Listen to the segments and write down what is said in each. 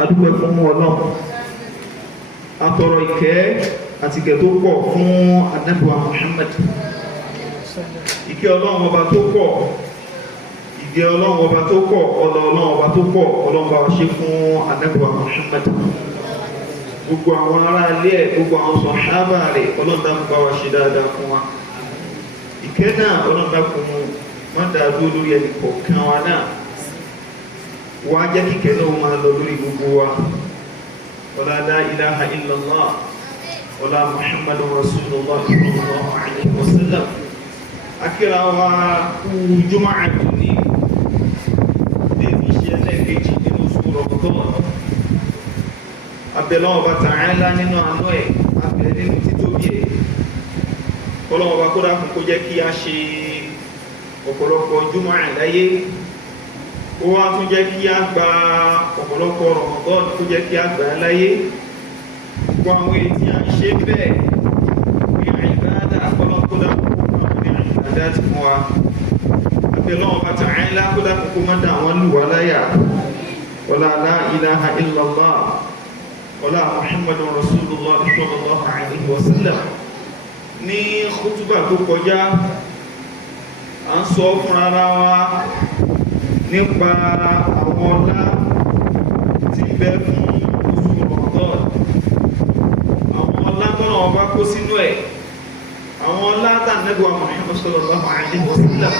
adúpẹ́ fún Ọlọ́run atọrọ ìkẹ́ àti ìkẹ́ tó pọ̀ fún Ànábì wa Muhammad, ìkẹ́ Ọlọ́run ọba tó pọ̀, ìgẹ́ Ọlọ́run ọba tó pọ̀, ọlá Ọlọ́run ọba tó pọ̀, Ọlọ́run bá wa ṣe fún Ànábì wa Muhammad, gbogbo àwọn ará ilé ẹ̀, gbogbo àwọn sàhábà rẹ̀, Ọlọ́run dákun bá wa ṣe dáadáa fún wa. Ìkẹ́ náà Ọlọ́run dákun wọ́n dá dúró lórí ẹnì kọ̀ọ̀kan wa náà, wá jẹ́ kíkẹ́ náà máa lọ lórí gbogbo wa. Ọlá la ilaha illallah, ọlá Muhammadu Rasulullah sallallahu alaihi wasallam. Akíra wa kú Jumu'ah àdúní ní iṣẹ́ lẹ́ẹ̀kejì nínú oṣù Ramadan. Abẹ́lẹ́ ọba ta'ala nínú àánú ẹ̀, abẹ́ nínú títóbi ẹ̀. Ọlọ́run ọba kó dákun kó jẹ́ kí a ṣe ọ̀pọ̀lọpọ̀ Jumu'ah láyé. Ó wá tún jẹ́ kí a gba ọ̀pọ̀lọpọ̀ Ramadan, tó jẹ́ kí a gbà láyé. Gbogbo àwọn èyí tí a ń ṣe bẹ́ẹ̀ ní àìbáadá àpọ̀lọpọ̀lá ní àìbáadá ti fún wa. Abẹ́lẹ́ ọba ta'ala kó dákun kó má dá àwọn lù wá láyà. Ọlá la ilaha illallah, ọlá Muhammadu Rasulullah sallallahu alaihi wasallam. Ní khutba tó kọjá, à ń sọ fún ara wa nípa àwọn ọlá tí ń bẹ fún oṣù Ramadan, àwọn ọlá tọ́nà ọba kó sínú ẹ̀, àwọn ọlá tànàbí wa Muhammad sallallahu alaihi wasallam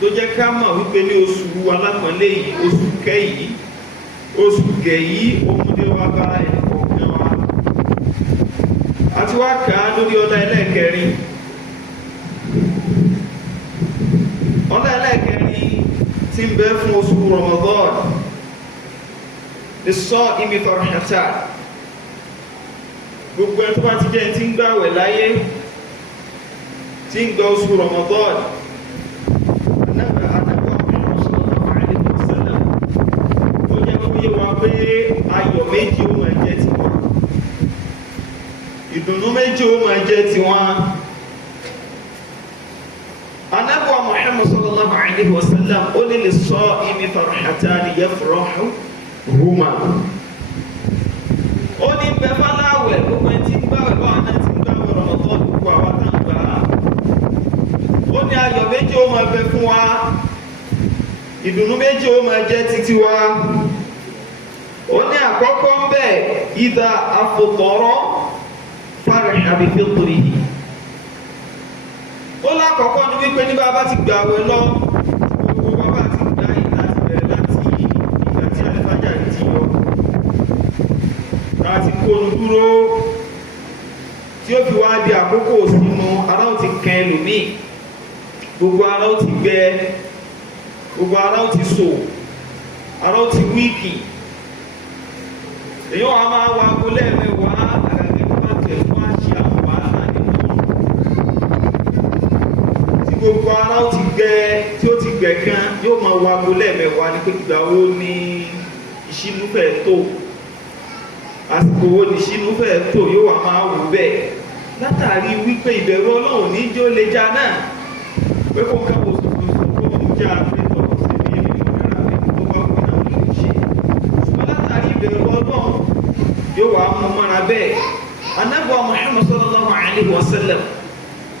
tó jẹ́ ká mọ̀ wípé ní oṣù alápọ̀nlé yìí, oṣù kẹ́ yìí, oṣù gẹ̀ yìí, òmùdé wa bá ẹ̀kọ̀ọ̀kan wa. Àti wá kà á lórí ọlá ẹlẹ́ẹ̀kẹrin. Ọlá ẹlẹ́ẹ̀kẹrin tí ń bẹ fún oṣù Ramadan, lis-sā'imi farḥatān. Gbogbo ẹni tó bá ti jẹ́ tí ń gbààwẹ̀ láyé, tí ń gba oṣù Ramadan, Ànábì Muhammad sallallahu alaihi wasallam ó jẹ́ kó yé wa pé ayọ̀ méjì ó máa jẹ́ tiwọn, ìdùnnú méjì ó máa jẹ́ tiwọn. Ànábì Muhammad sallallahu alaihi wasallam ó ní lis-sā'imi farḥatān yafraḥuhumā. Ó ní bẹ́ẹ̀ fáláwẹ̀ gbogbo ẹni tí ń gbàwẹ̀ báwọn náà ti ń gbàwẹ̀ Ramadan, gbogbo àwọn tá ń gbà á. Ó ní ayọ̀ méjì ó máa bẹ fún wa, ìdùnnú méjì ó máa jẹ́ títí wa. Ó ní àkọ́kọ́ ń bẹ̀ idhā afṭara fariḥa bi-fiṭrihi. Ó lákọ̀ọ́kọ́ ní wípé ní bàbá ti gbà àwẹ̀ lọ, gbogbo bàbá ti gbà yìí láti bẹ̀rẹ̀ láti ìgbà tí àlẹ́fàjà ti yọ, láti kónú dúró tí ó fi wá di àkókò sínú, ara ó ti kan ẹlòmíì, gbogbo ara ó ti gbẹ, gbogbo ara ó ti so, ara ó ti wíìkì. Èyí wà máa wá aago lẹ́ẹ̀mẹ́wàá àgàgẹ́ tó bá tẹ̀ fún àṣì àwọn wàhálà nínú gbogbo ara ó ti gbẹ, tí ó ti gbẹ kan, yóò máa wá aago lẹ́ẹ̀mẹ́wàá ní pé ìgbà wo ni ìṣínú fẹ́ tó, àsìkò wo ni ìṣínú fẹ́ tó, yóò wá máa wù bẹ́ẹ̀ látàrí wípé ìbẹ̀rù Ọlọ́run ní jó lè já náà, pé kó ká wò sòkòsò kó ń já pé tọ́ síbi èmi ìrora rẹ̀ tó bá kú náà lè ṣe. Ṣùgbọ́n látàrí ìbẹ̀rù Ọlọ́run yóò wá mú mọ́ra bẹ́ẹ̀. Ànábì Muhammad sallallahu alaihi wasallam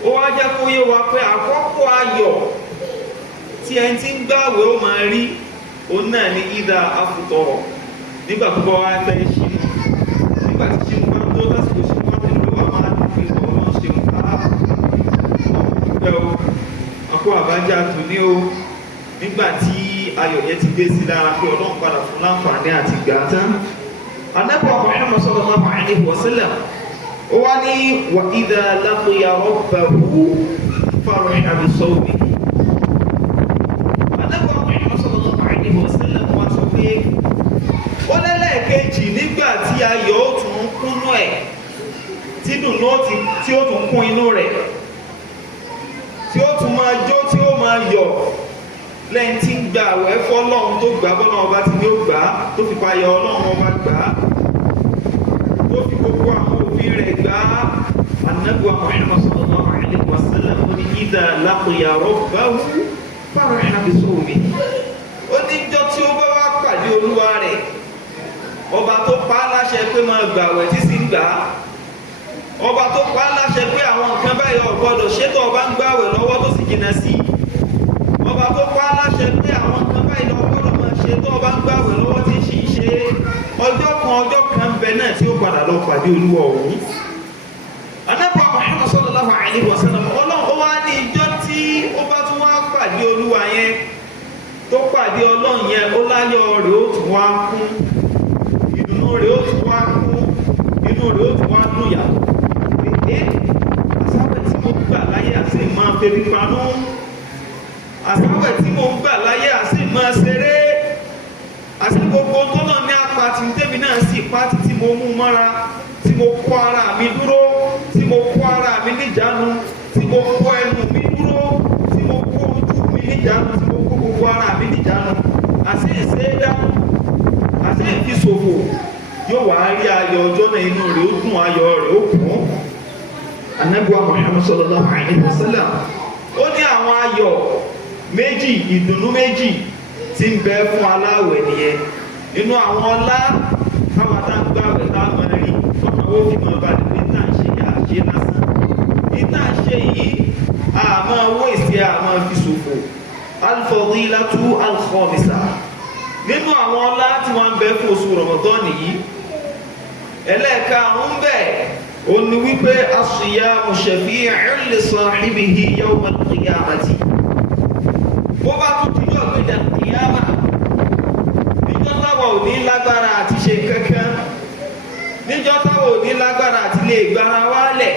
ó wá jẹ́ kó yé wa pé àkọ́kọ́ ayọ̀ tí ẹni tí ń gbààwẹ̀ ó máa rí, òun náà ní idhā afṭara, nígbà tó bá wá fẹ́ ṣínú, nígbà tí ṣínú bá tó lásìkò ṣínú bá tẹ̀lé ló wà máa dùn pé ọlọ́run ṣe ń ta ọ̀pẹ́ o, àkó àbájá tò ní o, nígbà tí ayọ̀ yẹn ti gbé sí lára pé ọlọ́run padà fún láǹfààní àti gbà tán. Ànábì Muhammad sallallahu alaihi wasallam ó wá ní wa idhā laqiya rabbahu fariḥa bi-ṣawmihi. Ànábì Muhammad sallallahu alaihi wasallam wá sọ pé ó lẹ́lẹ́kejì nígbà tí ayọ̀ ó tún kúnnú ẹ̀, tí dùnnú tí ó tún kún inú rẹ̀, tí ó tún máa jó, tí ó máa yọ̀ lẹ́yìn tí ń gba àwẹ̀ fọ́lọ́run tó gbà bọ́nà ọba tí ní ó gbà á, tó fi payọ̀ Ọlọ́run ọba gbà á, tó fi gbogbo àwọn òfin rẹ̀ gbà á. Ànábì Muhammad sallallahu alaihi wasallam ní idhā laqiya rabbahu fariḥa bi-ṣawmihi. Ó ní ìjọ tí ó bá wá olúwa rẹ̀, ọba tó pa á láṣẹ pé máa gbààwẹ̀ tí sì ń gbà á, ọba tó pa á láṣẹ pé àwọn nǹkan báyìí ò gbọdọ̀ ṣe tó ọba ń gbààwẹ̀ lọ́wọ́ tó sì jìnnà sí, ọba tó pa á láṣẹ pé àwọn nǹkan báyìí ló gbọdọ̀ máa ṣe tó ọba ń gbààwẹ̀ lọ́wọ́ tí sì ń ṣe. Ọjọ́ kan bẹ náà tí ó padà lọ pàdé olúwa òun. Ànábì Muhammad sallallahu alaihi wasallam Ọlọ́run ó wá ní ìjọ tí ó bá tún wá pàdé olúwa yẹn, tó pàdé Ọlọ́run yẹn, ó láyọ̀ rẹ̀ ó tún wá kún, ìdùnnú rẹ̀ ó tún wá kún, inú rẹ̀ ó tún wá dùn yà. Àsáwẹ̀ tí mo gbà láyé àti máa febi panú, àsáwẹ̀ tí mo gbà láyé àti máa ṣeré, àti gbogbo tó náà ní apàtì tèmi náà sì pàtì tí mo mú mọ́ra, tí mo kó ara mi dúró, tí mo kó ara mi níjánu, tí mo kó ẹnu mi dúró, tí mo kó ojú mi níjánu, tí mo kó gbogbo ara mi níjánu, àti ìṣe dáhùn, àti ìfisòfò, yóò wá rí ayọ̀ ọjọ́ náà, inú rẹ̀ ó dùn, ayọ̀ rẹ̀ ó kún. Ànábì wa Muhammad sallallahu alaihi wasallam ó ní àwọn ayọ̀ méjì, ìdùnnú méjì tí ń bẹ fún aláwẹ̀ nìyẹn. Inú àwọn ọlá táwa tá ń gbààwẹ̀ tá a máa rí, ọkàn ó fi máa balẹ̀ pé tá à ń ṣe yà ṣe lásán. Ní tá à ń ṣe yìí, a máa wó ìṣe, a máa fi ṣòfò. Al-fadilatu al-khamisa. Nínú àwọn ọlá tí wọ́n ń bẹ fún oṣù Ramadan yìí, ẹlẹ́ẹ̀karùn-ún bẹ́ẹ̀ ó ní wípé as-siyamu shafi'un li sahibihi yawm al-qiyamati. Bó bá tún ti yọ̀ gbé dàkìyàmà, níjọ́ táwọn ò ní lágbára àti ṣe kankan, níjọ́ táwọn ò ní lágbára àti lè gbára wálẹ̀,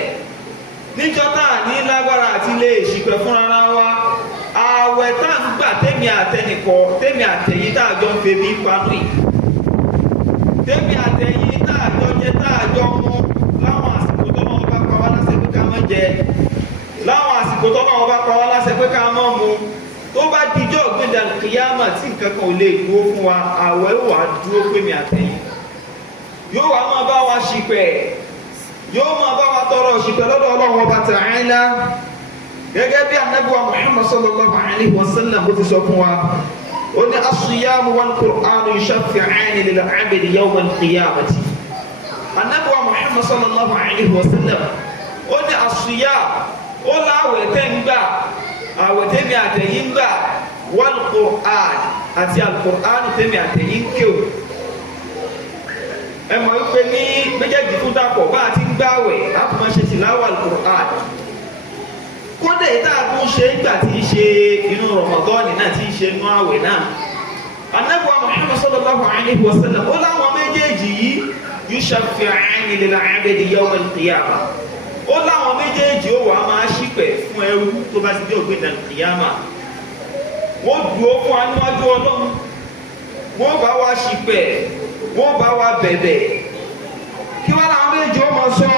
níjọ́ táà ní lágbára àti lè ṣìpẹ̀ fúnra wa, ààwẹ̀ tá ń gbà tẹ́mi àtẹ̀yìn tá àjọ ń febi panu yìí, tẹ́mi àtẹ̀yìn tá àjọ jẹ tá àjọ mú láwọn àsìkò tó náà bá pa wá láṣẹ pé ká má jẹ, láwọn àsìkò tó náà bá pa wá láṣẹ pé ká má mu, tó bá dijọ́ gbẹ̀dẹ̀ kìyàmà tí nǹkan kan ò lè dúró fún wa, àwẹ̀ wà dúró pé mi àtẹ̀yìn, yóò wá máa bá wa ṣìpẹ̀, yóò máa bá wa tọrọ ṣìpẹ̀ lọ́dọ̀ Ọlọ́run Ọba Ta'ala, gẹ́gẹ́ bí Ànábì wa Muhammad sallallahu alaihi wasallam bó ti sọ fún wa. Ó ní as-siyamu wal-Qur'anu yushaffi'ani lil-'abdi yawm al-qiyamati. Ànábì wa Muhammad sallallahu alaihi wasallam ó ní as-siyam, ó láwẹ̀ tẹ́ ń gbà, àwẹ̀ tẹ́mi àtẹ̀yìn gbà, wal-Qur'an àti al-Qur'an tẹ́mi àtẹ̀yìn kéwò. Ẹ mọ̀ wípé ní méjèèjì tó dàpọ̀ bá a ti ń gbàwẹ̀, a tún máa ṣe tìláwà al-Qur'an. Kódà ìta tún ṣe ìgbà tí í ṣe inú Ramadan náà, tí í ṣe inú àwẹ̀ náà. Ànábì wa Muhammad sallallahu alaihi wasallam ó láwọn méjèèjì yìí yushaffi'ani lil-'abdi yawm al-qiyamah. Ó láwọn méjèèjì ó wà máa ṣìpẹ̀ fún ẹrú tó bá ti dé ògbéǹde al-qiyama. Wọ́n dúró fún wa níwájú Ọlọ́run, wọ́n bá wa ṣìpẹ̀, wọ́n bá wa bẹ̀bẹ̀. Kí wọ́n láwọn méjèèjì ó máa sọ?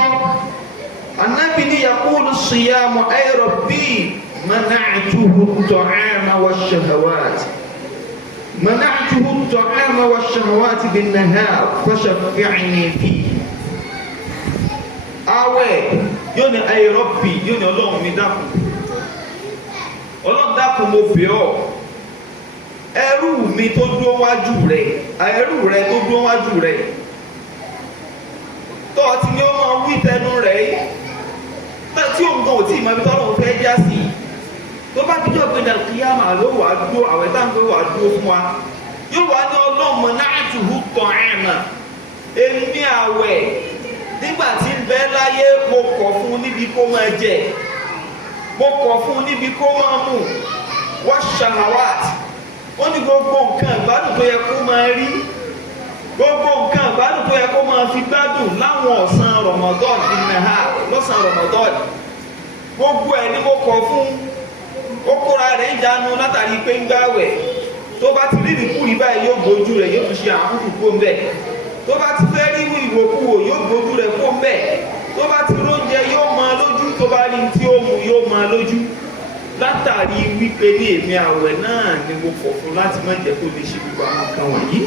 Ànábì ní yaqulu as-siyamu ay rabbi mana'tuhu at-ta'ama wash-shahawat, mana'tuhu at-ta'ama wash-shahawat bin-nahar fashaffi'ni fihi. Àwẹ̀ yóò ní ay rabbi, yóò ní Ọlọ́run mi dákun, Ọlọ́run dákun mo bẹ̀ ọ́, ẹrú mi tó dúró wájú rẹ̀, ẹrú rẹ̀ tó dúró wájú rẹ̀, tọ́ ti ní ó máa wí tẹnu rẹ̀ yìí, tí òun gan ò tí ì mọ ibi tọ́lọ́run fẹ́ já sí, tó bá dijọ́ pé dàkíyàmà ló wà á dúró, àwẹ̀ tá à ń pé wà á dúró fún wa, yóò wá ní Ọlọ́run mana'tuhu at-ta'ama, èmi àwẹ̀ nígbà tí ń bẹ láyé mo kọ̀ fún níbi kó máa jẹ, mo kọ̀ fún níbi kó máa mú, wash-shahawat, ó ní gbogbo nǹkan ìgbádùn tó yẹ kó máa rí, gbogbo nǹkan ìgbádùn tó yẹ kó máa fi gbádùn láwọn ọ̀sán Ramadan ìnáhà lọ́sàn Ramadan, gbogbo ẹ̀ ni mo kọ̀ fún. Ó kóra rẹ̀ ń jánu látàrí pé ń gbààwẹ̀, tó bá ti rí ìrìkúrì báyìí yóò gbójú rẹ̀, yóò tún ṣe àkókò kó ń bẹ̀, tó bá ti fẹ́ rí ìwòkúwò yóò gbójú rẹ̀ kó ń bẹ̀, tó bá ti róúnjẹ yóò máa lójú, tó bá rí tí ó mu yóò máa lójú, látàrí wípé ní èmi àwẹ̀ náà ni mo kọ̀ fún láti má jẹ́ kó lè ṣe gbogbo àwọn kan wọ̀nyí.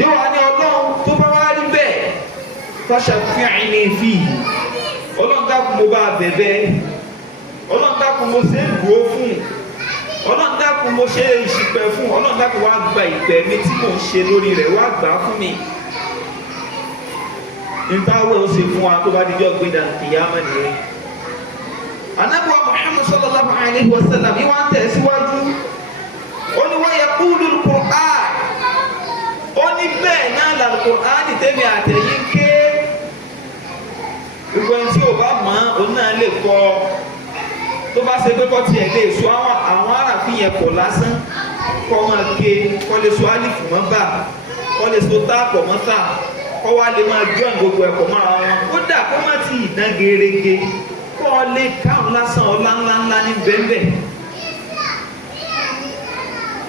Yóò wá ní Ọlọ́run tó bá wá rí bẹ́ẹ̀, fashaffi'ni fihi, Ọlọ́run dákun mo bá bẹ̀bẹ̀, Ọlọ́run dákun mo ṣe é dúró fún, Ọlọ́run dákun mo ṣe ìṣìpẹ̀ fún Ọlọ́run dákun wá gba ìpẹ̀ mi tí mò ń ṣe lórí rẹ̀ wá gbà fún mi. Ìtawé ó ṣe fún wa tó bá dijọ́ gbé dànù kìyàmá nìyẹn. Ànábì wa Muhammad sallallahu alayhi wa sallam ìwà ń tẹ̀síwájú. Ó ní wa yaqulu al-Qur'an. Ó ní bẹ́ẹ̀ náà lal-Qur'an tẹ́mi àtẹ̀yìn ké. Gbogbo ẹni tí ò bá mọ̀ ọ́n náà lè kọ́ tó bá ṣe pé kọ́ tiẹ̀ lè sọ àwọn aráàfin yẹn pọ̀ lásán kọ́ máa ké kọ́ lè sọ alifu mọ́ bá kọ́ lè sọ tá pọ̀ mọ́ tá kọ́ wá lè máa join gbogbo ẹ̀kọ́ mọ́ra wọn kódà kó má ti ìdán gerege kọ́ lè káwọn lásán ọlá ńláńlá ní bẹ́ẹ̀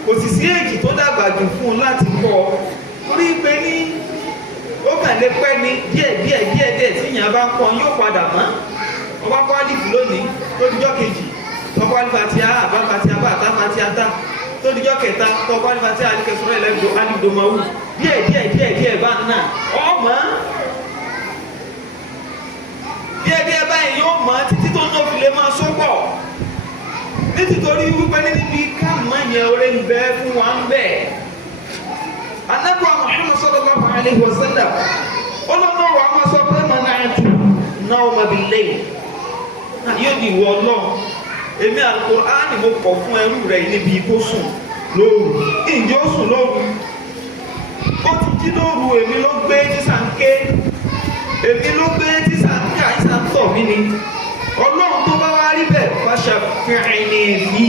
kò sì sí èjì tó dàgbà jù fún un láti kọ́ orí pé ní ó kàn lè pẹ́ ní díẹ̀ tí ìyàn bá ń kọ́ yóò padà mọ́ ọba kọ́ alifu lónìí tó dijọ́ kejì tọ́kọ́ alifati a àbáfati abá àtàfati ata tó dijọ́ kẹta tọ́kọ́ alifati alikẹsọ̀rọ̀ ẹlẹ́gbẹ̀ẹ́ alidomawu díẹ̀ bá nà ọmọ díẹ̀ báyìí yóò mọ títí tó náà fi lè máa sọ́pọ̀ nítorí wípé níbi káàmọ́ yẹn orí ń bẹ fún wa ń bẹ. Ànábì Muhammad sallallahu alayhi wa sallam ọlọ́mọ wa máa sọ pé mọ̀ náà tù náà ọmọ bíi lẹ́yìn yóò di ìwọ náà èmi Al-Qur'an mo kọ̀ fún ẹrú rẹ̀ níbi kó sùn lóru ìjọ sùn lóru ó ti jí lóru èmi ló gbé tísà ń ké èmi ló gbé tísà ń ká ìsà ń tọ̀ mí ni ọlọ́run tó bá wá rí bẹ́ẹ̀ fàṣà fìrìn ní ìfì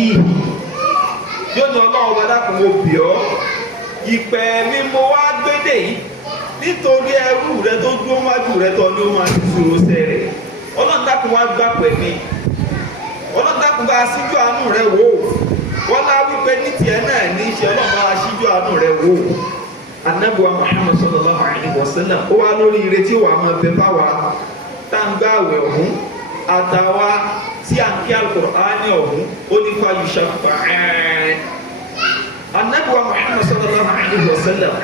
yóò ní ọlọ́run bá dákun mo bì ọ́ ìpẹ́ mi mo wá gbédè yìí nítorí ẹrú rẹ tó dúró wájú rẹ tó ní ó máa ti sòrò sẹ́rẹ̀ ọlọ́run dákun wá gbá pẹ̀mí ọlọ́run dákun bá síjú àánú rẹ wò wọ́n lá wípé ní tiẹ̀ náà ní í ṣe ọlọ́run bá síjú àánú rẹ wò. Ànábì wa Muhammad sallallahu alayhi wa sallam ó wá lórí ire tí wàá máa bẹ báwa tá ń gbá àwẹ̀ ọ̀hún àtàwa tí à ń kí Al-Qur'ani ọ̀hún ó ní fa yushafa'an. Ànábì wa Muhammad sallallahu alayhi wa sallam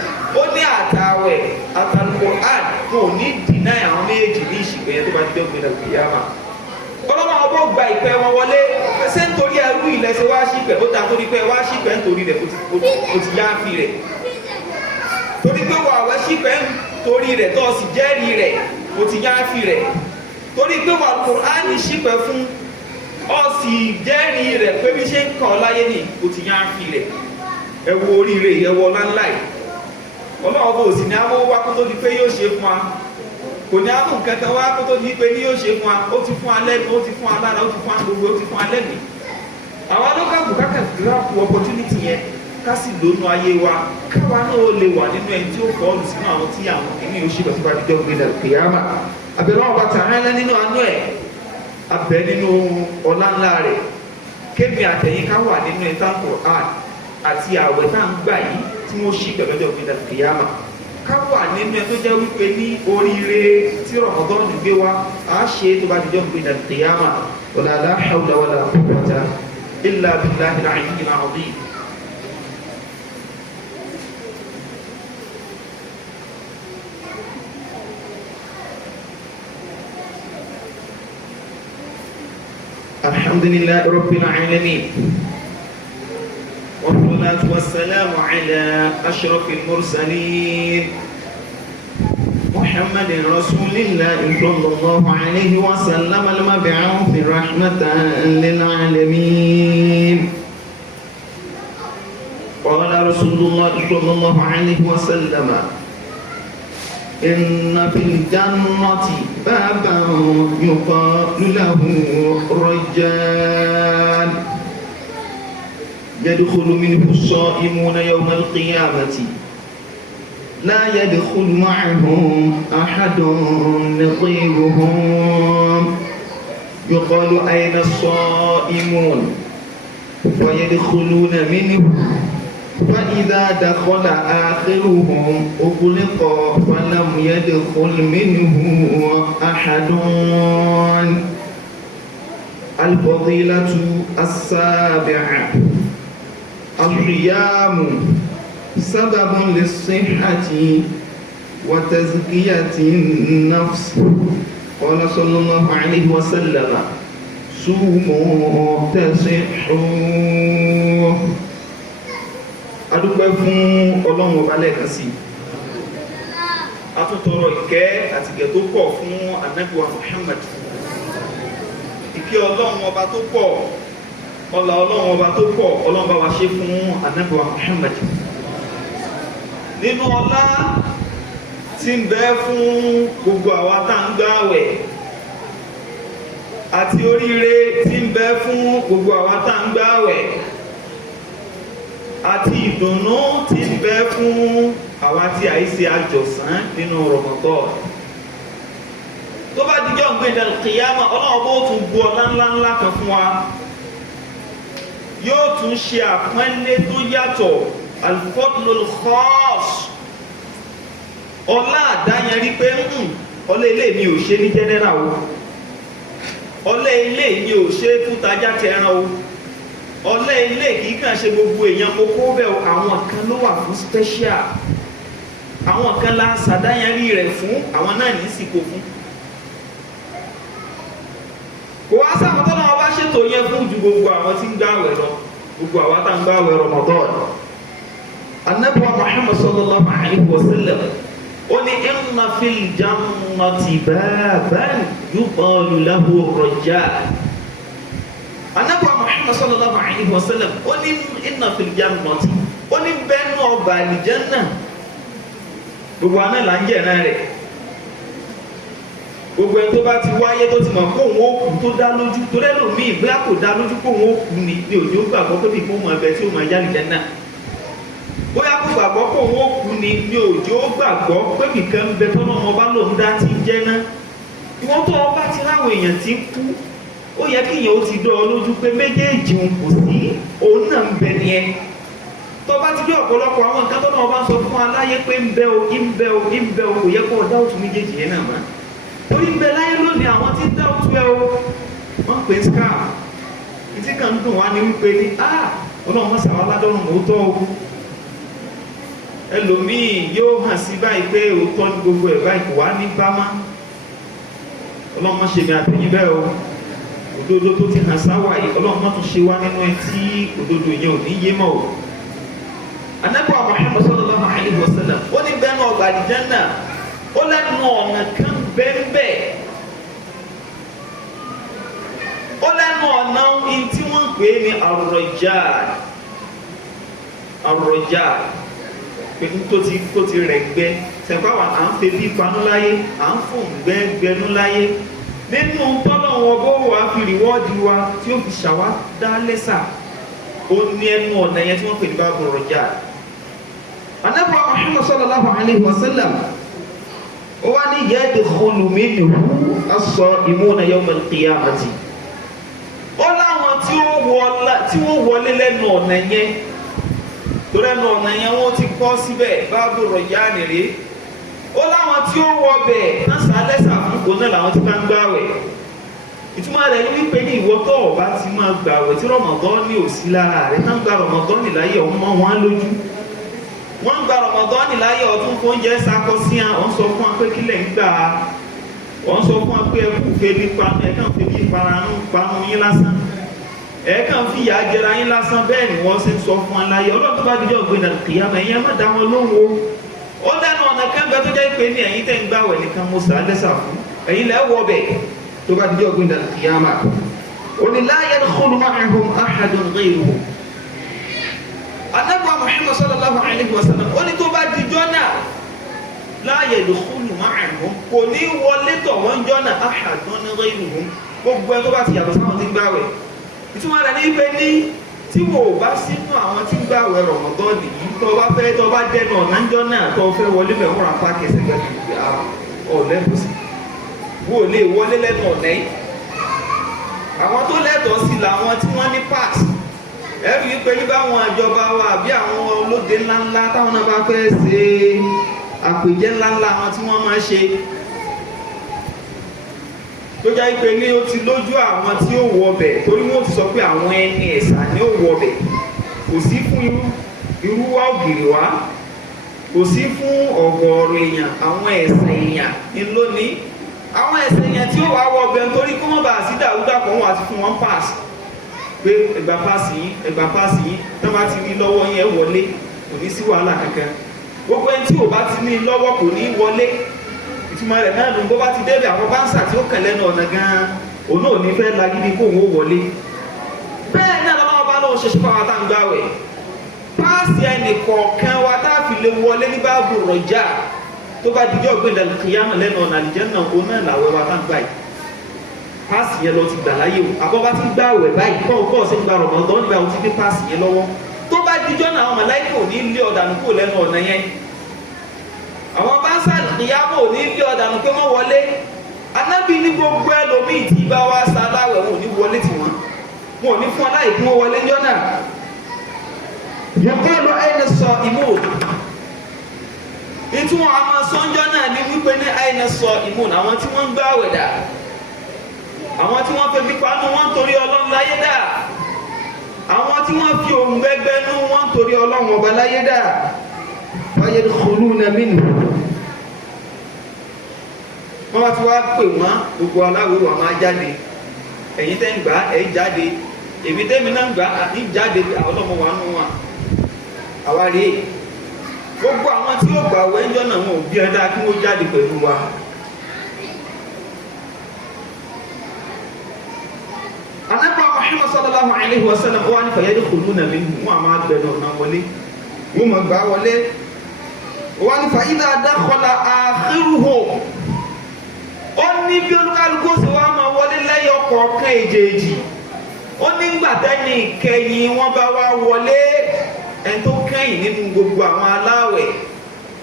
ó ní àtàwẹ̀ àtàl-Qur'an kò ní dínà àwọn méjì ní ìṣìgbẹ́ yẹn tó bá ti dé ògbìn al-qiyama. Ọlọ́run ọgbọ́ gba ìpẹ́ wọn wọlé ṣé nítorí ẹrú ilẹ̀ ṣe wá ṣìpẹ́ ó dáa torí pé wá ṣìpẹ́ nítorí rẹ̀ ó ti yá fi rẹ̀ torí pé wà wá ṣìpẹ́ nítorí rẹ̀ tó sì jẹ́rìí rẹ̀ ó ti yá fi rẹ̀ torí pé wà Kùránì ṣìpẹ́ fún ọ sì jẹ́rìí rẹ̀ pé bí ṣe ń kàn láyé ni ó ti yá fi rẹ̀ ẹ wo oríire ìyẹwò ọláńlá yìí Ọlọ́run bò sí ní àwọn wá kó tó di pé yóò ṣe fún wa kò ní àwọn nǹkan kan wá kó tó di pé ní yóò ṣe fún wa ó ti fún wa lẹ́nu ó ti fún wa lára ó ti fún wa gbogbo ó ti fún wa lẹ́nu àwa ló ká bùkátà gíráàpù opportunity yẹn ká sì lónú ayé wa káwa náà ó lè wà nínú ẹni tí ó fọ́ọ̀lù sínú àwọn tí àwọn kìíní yóò ṣe bàtí bá dijọ́ gbé dàrú kìyàmà àbẹ̀rẹ̀ wọn bá tàn án lẹ́ nínú àánú ẹ̀ abẹ nínú ọlá ńlá rẹ̀ kémi àtẹ̀yìn ká wà nínú ẹ̀ta Qur'an àti àwẹ̀ tá à ń gbà yìí tí wọ́n ṣì pẹ̀lọ́jọ́ gbé dàrú kìyàmà ká wà nínú ẹ tó jẹ́ wípé ní oríire tí Ramadan gbé wa á ṣe tó bá dijọ́ gbé dàrú kìyàmà wala la hawla wala quwwata illa billahi al-'aliyyil 'azim. Alhamdulillah rabbil alamin والصلاة والسلام على أشرف المرسلين محمد رسول الله صلى الله عليه وسلم المبعوث رحمة للعالمين قال رسول الله صلى الله عليه وسلم إن في الجنة بابا يقال له رجال يدخل منه الصائمون يوم القيامة لا يدخل معهم أحد نظيرهم يقال أين الصائمون فيدخلون منه فإذا دخل آخرهم أغلق فلم يدخل منه أحد. الفضيلة السابعة الصيام سبب للصحة وتزكية النفس قال صلى الله عليه وسلم صوموا تصحوا. adúpẹ́ fún Ọlọ́run ọba lẹ́ẹ̀kan sí atúntọrọ ìkẹ́ àti ìgẹ̀ tó pọ̀ fún Ànábì wa Muhammad, ìkẹ́ Ọlọ́run ọba tó pọ̀, ọlá Ọlọ́run ọba tó pọ̀, Ọlọ́run bá wa ṣe fún Ànábì wa Muhammad. Nínú ọlá tí ń bẹ fún gbogbo àwa tá ń gbààwẹ̀ àti oríire tí ń bẹ fún gbogbo àwa tá ń gbààwẹ̀ àti ìdùnnú tí ń bẹ fún àwa tí àìṣe àjọsán nínú Ramadan. Tó bá dijọ́ ń gbé al-qiyāmah, Ọlọ́run bó tún bu ọlá ńláńlá kan fún wa, yóò tún ṣe àpọ́nlé tó yàtọ̀, al-fadlul khās, ọlá àdáyẹrí pé ọlá ilé mi ò ṣe ní jẹ́nẹ́rà o, ọlá ilé mi ò ṣe fún tajá tẹran o, ọlá ilé kìí kàn ṣe gbogbo èèyàn kókó bẹ́ẹ̀ o, àwọn kan ló wà fún special, àwọn kan la ṣàdáyẹrí rẹ̀ fún, àwọn náà ní ìsìnkú fún. Kò wá sáwọn tó náà wá ṣètò yẹn fún ju gbogbo àwọn tí ń gbààwẹ̀ lọ, gbogbo àwọn tá ń gbààwẹ̀ Ramadan. Ànábì wa Muhammad sallallahu alaihi wa sallam ó ní inna fil jannati baban yuqalu lahu ar-rajjā'. Ànábì wa Muhammad sallallahu alaihi wa sallam ó ní inna fil jannati, ó ní bẹ́ẹ̀ náà ọgbà àlìjánnà, gbogbo àná là ń jẹ́ náà rẹ̀. Gbogbo ẹni tó bá ti wáyé tó ti mọ̀ kó òun ó kú tó dá lójú, tó rẹ́lò míì bóyá kò dá lójú kó òun ó kú ni òjò gbàgbọ́ pé bí kò mọ̀ ẹbẹ tí ó máa yálì jẹ́ náà. Bóyá kò gbàgbọ́ kó òun ó kú ni òjò gbàgbọ́ pé nìkan bẹ tọ́nà ọmọ bá lòun dá ti jẹ́ náà. Ìwọ́n tó ọba ti ráwọn èèyàn ti kú, ó yẹ kí èèyàn ó ti dán ọ lójú pé méjèèjì òun kò sí, òun náà ń bẹ ni ẹ. Tó bá ti dé ọ̀pọ̀lọpọ̀ àwọn nǹkan tọ́nà ọba sọ fún aláyé pé ń bẹ o, ń bẹ o, ń bẹ o, kò yẹ kó ọ̀dá òtún méjèèjì yẹn náà máa. Torí ń bẹ láyé lónìí àwọn tí ń dá òtún ẹ o, wọ́n pè scam. Ìtí kan dùn wá ní wípé ní Ọlọ́run mọ̀ sàwọn aládọ́rùn òótọ́ o. Ẹlòmíì yóò hàn sí báyìí pé òótọ́ ní gbogbo ẹ̀ báyìí kò wá ní bámá. Ọlọ́run mọ̀ ṣe mi àtẹ̀yìn bẹ́ẹ̀ o. Òdodo tó ti hàn sáwà yìí, Ọlọ́run mọ̀ tún ṣe wá nínú ẹ tí òdodo yẹn ò ní yé mọ́ o. Ànábì wa Muhammad sallallahu alaihi wa sallam ó ní bẹ́ẹ̀ náà ọgbà àlìjánnà, ó lẹ́nu ọ̀nà kan bẹ́ẹ̀, ó lẹ́nu ọ̀nà tí wọ́n pè ní ar-rajjā', pé tó ti rẹ̀ gbẹ́, sẹ̀pá wà à ń fẹ́ bí panú láyé, à ń fún gbẹ́gbẹ́nú láyé, nínú tọ́lọ́wọ́ bó wà fi rìwọ́ọ̀dì wa tí ó fi ṣàwá dá lẹ́sà, ó ní ẹnu ọ̀nà yẹn tí wọ́n pè ní báàbù ar-rajjā'. Ànábì wa Muhammad sallallahu alaihi wa sallam ó wá ní yadkhulu minhu as-sā'imūna yawm al-qiyāmati. Ó láwọn tí ó wọlé lẹ́nu ọ̀nà yẹn, tó lẹ́nu ọ̀nà yẹn wọ́n ti kọ́ síbẹ̀ báàbù ar-rajjā' nìrí. Ó láwọn tí ó wọ bẹ̀ náà sálẹ́sà fún kò náà làwọn tí bá ń gbààwẹ̀. Ìtumọ̀ rẹ̀ ní wípé ní ìwọ tó bá ti máa gbààwẹ̀ tí Ramadan ní ò sí lára rẹ̀, tá ń gba Ramadan láyé ọmọ wọn lójú. Wọ́n gba Ramadan láyé ọdún fún oúnjẹ sakọ sí à, wọ́n sọ fún wa pé kílẹ̀ ń gbà á, wọ́n sọ fún wa pé ẹkú fèbí panu, ẹ̀kàn fèbí panu yín lásán, ẹ̀kàn fi ìyà jẹra yín lásán, bẹ́ẹ̀ ni wọ́n sì ń sọ fún wa láyé. Ọlọ́run tó bá dijọ́ gbéra kìyàmá ẹ̀yìn má dá wọn lóhùn o. Ó lẹ́nu ọ̀nà kẹ́ńbẹ́ tó jẹ́ pé ní ẹ̀yin tẹ́ ń gbààwẹ̀ nìkan mo sà á lẹ́sà fún, ẹ̀yin lẹ́ wọ bẹ̀ tó bá dijọ́ gbéra kìyàmá. Ó ní lā yadkhulu ma'ahum ahadun ghayruhum. Ànábì Muhammad sallallahu alaihi wa sallam ó ní tó bá di jọ́nà lā yadkhulu ma'ahum, kò ní wọlé tọ̀ wọ́n jọ́nà ahadun ghayruhum, gbogbo ẹ tó bá ti yàtọ̀ sáwọn tí ń gbààwẹ̀. Ìtumọ̀ rẹ̀ ní pé ní tí wò bá sínú àwọn tí ń gbààwẹ̀ Ramadan nìyí, tó bá dẹnu ọ̀nà jọ́nà tó fẹ́ wọlé bẹ̀ wọ́n ra páàkì ẹsẹ̀ gẹ́gẹ́ ọ̀lẹ́bùsì wò lè wọlé lẹ́nu ọ̀nà yìí. Àwọn tó lẹ́tọ̀ọ́ sí làwọn tí wọ́n ní pass. Ẹ̀rí wípé ní báwọn ìjọba wa àbí àwọn olóde ńláńlá táwọn náà bá fẹ́ ṣe àpèjẹ ńláńlá àwọn tí wọ́n máa ṣe, tó jẹ́ wípé ní ó ti lójú àwọn tí ó wọ bẹ̀, torí wọ́n ti sọ pé àwọn ẹni ẹ̀sà ni ó wọ bẹ̀. Kò sí fún irú wa ògiri wa, kò sí fún ọ̀gọ̀ọ̀rọ̀ èèyàn, àwọn ẹ̀sà èèyàn ní lónìí. àwọn ẹ̀sẹ̀ yẹn tí ó wà wọ ọbẹ̀ nítorí kó mọ̀ bá sí dàrúdàpọ̀ wọn àti fún wọn pass pé ẹgbà pass yìí tó bá ti ní lọ́wọ́ yẹn wọlé kò ní sí wàhálà kankan gbogbo ẹni tí ò bá ti ní lọ́wọ́ kò ní wọlé ìtumọ̀ rẹ̀ náà ló ń bó bá ti débẹ̀ àwọn báńsà tí ó kàn lẹ́nu ọ̀nà gan-an òun náà ní fẹ́ lagídí kó òun ó wọlé bẹ́ẹ̀ náà lọ́wọ́ bá lọ́wọ́ ṣe ṣe fáwọn tá ń gbáwẹ̀ páàsì ẹnì kọ̀ọ̀kan wa tá a fi lè wọlé ní báàbù rọ̀jà tó bá dijọ́ gbẹ̀dẹ̀ kìyàmù lẹ́nu ọ̀nà àlìjẹ́nà òun náà làwẹ̀ wa tá ń gbà yìí páàsì yẹn lọ ti gbà láyé o àbọ̀ bá ti gbáwẹ̀ báyìí kọ́ ọ̀sẹ̀ gba Ramadan nígbà tó ti dé páàsì yẹn lọ́wọ́ tó bá dijọ́ náà àwọn màláíkà ò ní lé ọ̀dànù kúrò lẹ́nu ọ̀nà yẹn àwọn bá ń sàlìyàmù ò ní lé ọ̀dànù pé wọ́n wọlé anábì ní gbogbo ẹlòmíì tí bá wá sáláwẹ̀ wọn ò ní wọlé tiwọn wọn ò ní fún aláì kí wọ́n wọlé ńjọ́ náà yaqulu ayna as-sa'imun ìtumọ̀ àwọn sọ́njọ́ náà ní wípé ní ayna as-sa'imun àwọn tí wọ́n ń gbààwẹ̀ dà àwọn tí wọ́n fẹ́ bí panu wọ́n torí Ọlọ́run láyé dà àwọn tí wọ́n fi òun gbẹgbẹ́ nú wọ́n torí Ọlọ́run ọba láyé dà fayadkhuluna minhu wọ́n bá ti wá pè wọ́n gbogbo aláwọ̀ wà máa jáde ẹ̀yin tẹ́ ń gbà ẹ̀ jáde èmi tẹ́mi náà ń gbà ní jáde ọlọ́mọ wa nù wọn àwa rèé gbogbo àwọn tí ó gbà wẹ́ńjọ́ náà wọn ò bí ẹ̀dá kí wọ́n jáde pẹ̀lú wa. Ànábì Muhammad sallallahu alaihi wa sallam wà ní fayadkhuluna minhu wọn àmà gbẹ̀nà ọ̀nà wọlé wọn mọ̀ gbà wọlé wọn ní fa idha dakhala akhiruhum ó ní bí olúkálukú sì wá máa wọlé lẹ́yọ kọ̀ọ̀kan èjèèjì ó ní gbàtẹ́ni kẹyìn wọn bá wá wọlé ẹni tó kẹ́yìn nínú gbogbo àwọn aláwẹ̀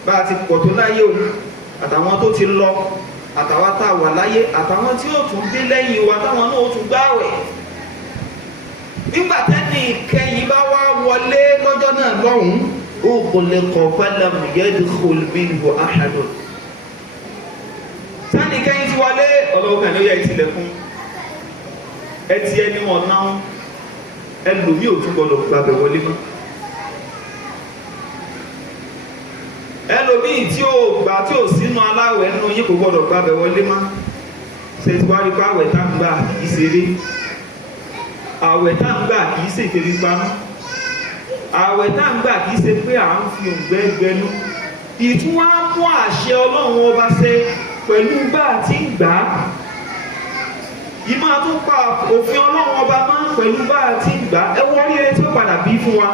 bá a ti pọ̀ tó láyé o àtàwọn tó ti lọ àtàwọn tá a wà láyé àtàwọn tí ó tún dé lẹ́yìn wa táwọn náà ó tún gbáwẹ̀ nígbàtẹ́ni kẹyìn bá wá wọlé lọ́jọ́ náà lọ́hùn-ún ó kò lè kọ̀ falam yadkhul minhu ahadun sani kẹ́yìn ti wọlé ọlọ́wọ́ kan ló yẹ ìtìlẹ̀kùn ẹtì ẹni wọn náà ẹlòmí ò tún gbọdọ̀ gbàbẹ̀ wọlé mọ́ ẹlòmí tí ó gbà tí ò sínú aláwẹ̀ nínú yín kò gbọdọ̀ gbàbẹ̀ wọlé mọ́ ṣe ti wá rí pé àwẹ̀ tá ń gbà kìí ṣeré àwẹ̀ tá ń gbà kìí ṣe ìfèrí pamọ́ àwẹ̀ tá ń gbà kìí ṣe pé à ń fi òǹgbẹ́ gbẹnu ìtúwá mú àṣẹ Ọlọ́run ọba ṣe pẹ̀lú bá a ti ń gbà á ìmọ̀ tó pa òfin Ọlọ́run ọba máa ń pẹ̀lú bá a ti ń gbà á ẹ wọ́n oríire tí ó padà bí fún wa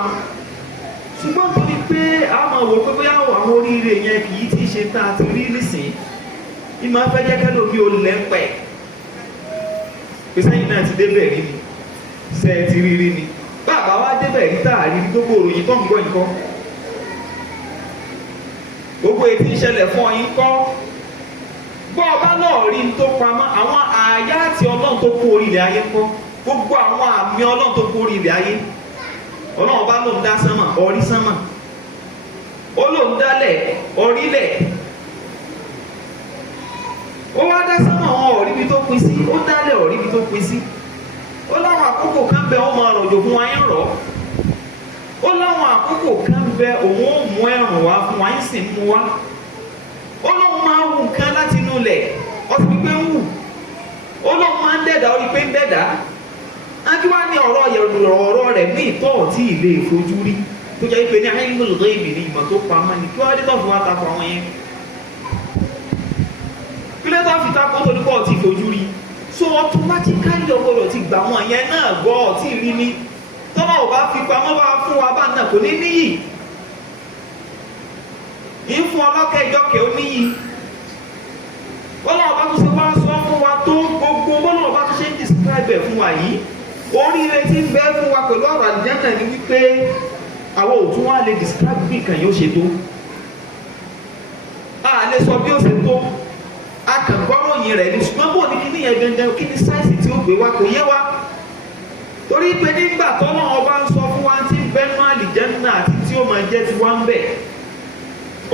ṣùgbọ́n tó ní pé a máa wò pé bóyá àwọn oríire yẹn kì í ti ṣe tá a ti rí nísìn ìmọ̀ afẹ́jẹ́ kẹ́lòmí ò lẹ́pẹ̀ pé sẹ́yìn náà ti débẹ̀ rí ni ṣe é ti rí rí ni bàbá wa débẹ̀ rí tá a rí gbogbo òròyìn tó ń gbọ́ nǹkan gbogbo ètí ìṣẹ̀lẹ̀ fún ọyìn kọ́ gbọ́ ọba náà rí n tó pamọ́ àwọn àyà àti Ọlọ́run tó kó orí ilẹ̀ ayé kọ́ gbogbo àwọn àmì Ọlọ́run tó kó orí ilẹ̀ ayé Ọlọ́run bá lòun dá sánmà ọrí sánmà ó lòun dálẹ̀ ọrílẹ̀ ó wá dá sánmà wọn ọ̀rí ibi tó pin sí ó dálẹ̀ ọ̀rí ibi tó pin sí ó láwọn àkókò kan bẹ ó máa rọ̀jò fún wa yín rọ̀ ó láwọn àkókò kan bẹ òun ó mú ẹ̀rùn wá fún wa yín sì mú wá ó lóun máa ń wù nǹkan láti inú ilẹ̀ ọtí pípé ń wù ó lóun máa ń dẹ̀dá ó rí pé ń dẹ̀dá ákí wá ní ọ̀rọ̀ rẹ̀ ní ìtọ́ ọ̀tí ilé ìfojú rí tó jẹ́ pé ní ilmul ghaibi ní ìmọ̀ tó pamọ́ ní kí wọ́n dé tó fi wá takò àwọn yẹn kí ló tó fi takò tó ní kọ́ ọ̀tí ìfojú rí so automatically ọgbọ́dọ̀ ti gbà wọn yẹn náà gbọ́ ọ̀tí rí ní tọ́wọ́ ò bá fi pamọ́ bá fún wa bá náà kò ní níyì ìfún ọlọ́kẹ́ ìjọkẹ́ ó níyì bọ́lá ọba tó ṣe wá sọ fún wa tó gbogbo bọ́lá ọba tó ṣe ń describe ẹ̀ fún wa yìí oríire tí ń bẹ fún wa pẹ̀lú ọ̀rọ̀ àdìjẹ́nà ni wípé àwọn òtún wa lè describe bí nǹkan yóò ṣe tó a lè sọ bí ó ṣe tó a kàn gbọ́rọ̀ yìí rẹ̀ ní ṣùgbọ́n bó ní kíní yẹn gangan kí ni sáìsì tí ó gbé wa kò yé wa torí pé nígbà tọ́lá ọba ń sọ fún wa tí ń bẹ nú àdìjẹ́nà àti tí ó máa jẹ́ ti wá ń bẹ̀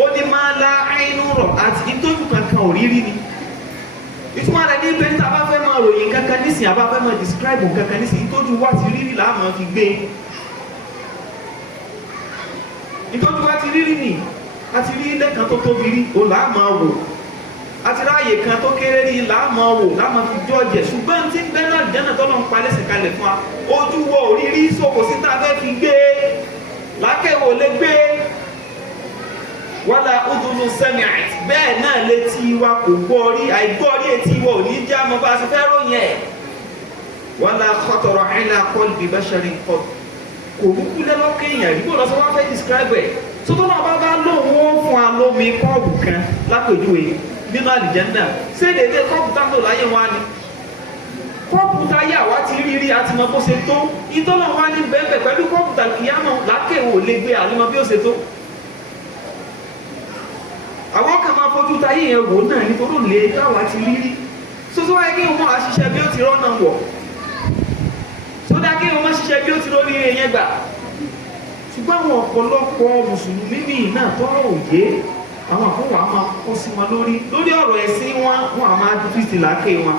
ó ní máa la àìnú rọ̀ àti ìtọ́jú kankan òrírí ni ìtumọ̀ rẹ̀ ní pé ní tàbá fẹ́ máa ròyìn kankan nísìn àbá fẹ́ máa describe kankan nísìn ìtọ́jú wá ti rírí láàmú fi gbé ìtọ́jú wá ti rírí nì àti rí lẹ́kan tó tóbi rí o láàmú wò àti ráàyè kan tó kéré ní láàmọ́ wò láàmọ́ fi jọ́ọ̀jẹ̀ ṣùgbọ́n tí bẹ́ẹ̀ àlùjánnà tọ́lọ́ ń palẹ̀ sí kalẹ̀ fún wa ojú wo òrírí sókò sí tá a fẹ́ fi gbé lákẹ́wò lè gbé wala udunu sami'at bẹ́ẹ̀ náà létí wa kò gbọ́ rí àìgbọ́ rí etí wa ò ní já mọ́ bá a ṣe fẹ́ ròyìn ẹ̀ wala khatara ala qalbi basharin qat kò kúkú lẹ́lọ́kẹ́ èèyàn rí bó lọ sọ wá fẹ́ describe ẹ̀ tó tó náà bá lóun ó fún wa lómi kọ́ọ̀bù kan lápèjúwe nínú àlùjánnà ṣé dédé kọ́ọ̀bù táwọn láyé wa ni kọ́ọ̀bù táyà wa ti rí àti mọ bó ṣe tó ìtọ́nà wa ní bẹ́ẹ̀ pẹ̀lú kọ́ọ̀bù tàkìyàmọ̀ lákèwò lè gbé àlùmọ́ bí ó ṣe tó àwọn kan máa fojú táyé yẹn wò náà nítorí lè táwa ti rí sósó wáyé kí wọ́n máa ṣiṣẹ́ bí ó ti rọ́nà wọ̀ sódà kí wọ́n máa ṣiṣẹ́ bí ó ti lórí yẹn gbà ṣùgbọ́n àwọn ọ̀pọ̀lọpọ̀ mùsùlùmí míì náà tọ́rọ òye àwọn àkọ́wà máa kọ́ sí wọn lórí ọ̀rọ̀ ẹ̀sìn wọn a máa tìtì lákè wọn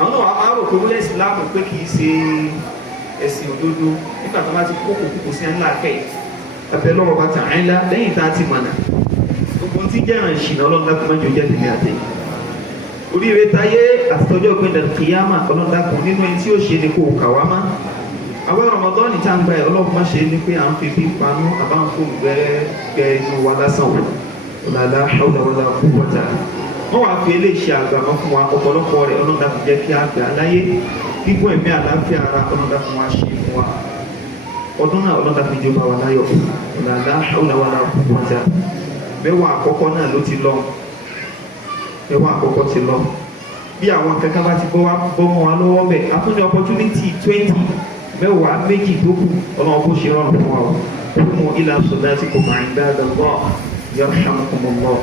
àwọn náà a máa rò pé wọlé ìsìlámù pé kì í ṣe ẹ̀sìn òdodo nígbà tó bá ti kókò kókò sí ńlá kẹ́ abẹ́lọ́wọ́ bá ta àìlá lẹ́yìn tá a ti mọ̀nà gbogbo tí jẹ́ràn ìṣìnà ọlọ́dàkùn mẹ́jọ jẹ́ tèmi àtẹ oríire táyé àtijọ́ ìpínlẹ̀ kìyàmà ọlọ́dàkùn nínú ẹni tí ó ṣe ni kò kà wá má àwọn Ramadan ní tàǹgbà ẹ̀ ọlọ́run má ṣe ní pé à ń fi bí panú àbáǹkó gbẹ́rẹ́gbẹ́ inú wa lásán wò ọ̀làlá hawla wala quwwata wọ́n wá fi eléyìí ṣe àgbàmọ́ fún wa ọ̀pọ̀lọpọ̀ rẹ̀ ọlọ́dàkùn jẹ́ kí á gbé aláyé gígùn ẹ̀mí àlàáfíà ara ọlọ́dàkùn wa ṣe fún wa ọdún náà ọlọ́dàkùn jọba wà láyọ̀ ọ̀làlá hawla wala quwwata mẹ́wàá àkọ́kọ́ náà ló ti lọ mẹ́wàá àkọ́kọ́ ti lọ bí àwọn kankan bá ti bọ́ mọ́ wa lọ́wọ́ bẹ̀ àtúndì opportunity 20 mẹ́wàá méjì tó kù ọlọ́run bó ṣe rọrùn fún wa o. قوموا إلى صلاتكم عباد الله يرحمكم الله.